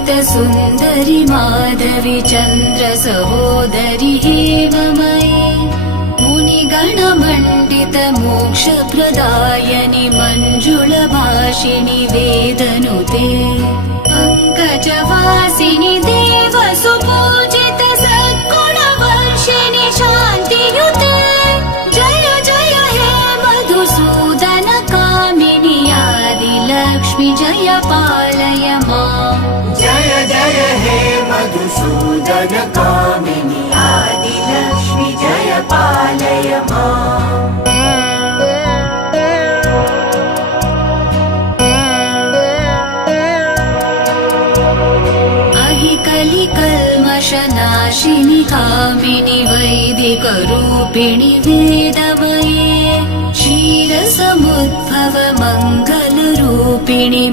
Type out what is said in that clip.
सुन्दरि माधवी चन्द्र सहोदरि हेममयी मुनिगणमण्डित मोक्षप्रदायनि मञ्जुलभाषिणि वेदनुते पङ्कजवासिनि देवसुपूजित सद्गुणवर्षिणि शान्तियुते जय जय हे मधुसूदन कामिनि आदिलक्ष्मि जय पालय माम् जय जय हे मधुसूदन कामिनि आदिलक्ष्मि जय पालय माम् कलिकल्मषनाशिनि कामिनि वैदिकरूपिणि वेदमये क्षीरसमुद्भव मङ्गलरूपिणि